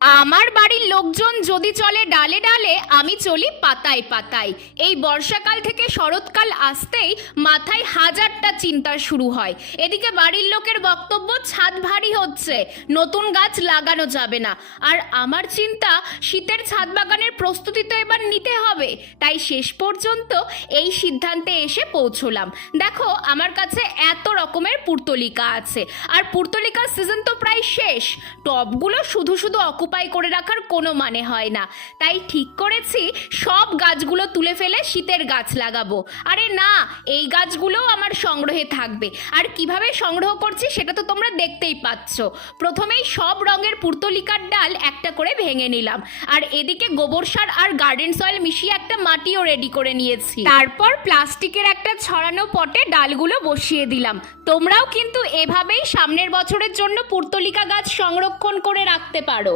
আমার বাড়ির লোকজন যদি চলে ডালে ডালে, আমি চলি পাতায় পাতায়। এই বর্ষাকাল থেকে শরৎকাল আসতেই মাথায় হাজারটা চিন্তা শুরু হয়। এদিকে বাড়ির লোকের বক্তব্য ছাদ ভারী হচ্ছে, নতুন গাছ লাগানো যাবে না। আর আমার চিন্তা, শীতের ছাদ বাগানের প্রস্তুতি তো এবার নিতে হবে। তাই শেষ পর্যন্ত এই সিদ্ধান্তে এসে পৌঁছলাম। দেখো, আমার কাছে এত রকমের পুর্তলিকা আছে, আর পুর্তলিকার সিজন তো প্রায় শেষ। টবগুলো শুধু শুধু অকুপাই করে রাখার কোনো মানে হয় না। তাই ঠিক করেছি সব গাছগুলো তুলে ফেলে শীতের গাছ লাগাবো। আরে না, এই গাছগুলোও আমার সংগ্রহে থাকবে। আর কিভাবে সংগ্রহ করছি সেটা তো তোমরা দেখতেই পাচ্ছ। প্রথমেই সব রঙের পুর্তলিকার ডাল একটা করে ভেঙে নিলাম, আর এদিকে গোবর সার আর গার্ডেন সয়েল মিশিয়ে একটা মাটিও রেডি করে নিয়েছি। তারপর প্লাস্টিকের একটা ছড়ানো পটে ডালগুলো বসিয়ে দিলাম। তোমরাও কিন্তু এভাবেই সামনের বছরের জন্য পুর্তলিকা গাছ সংরক্ষণ করে রাখতে পারো।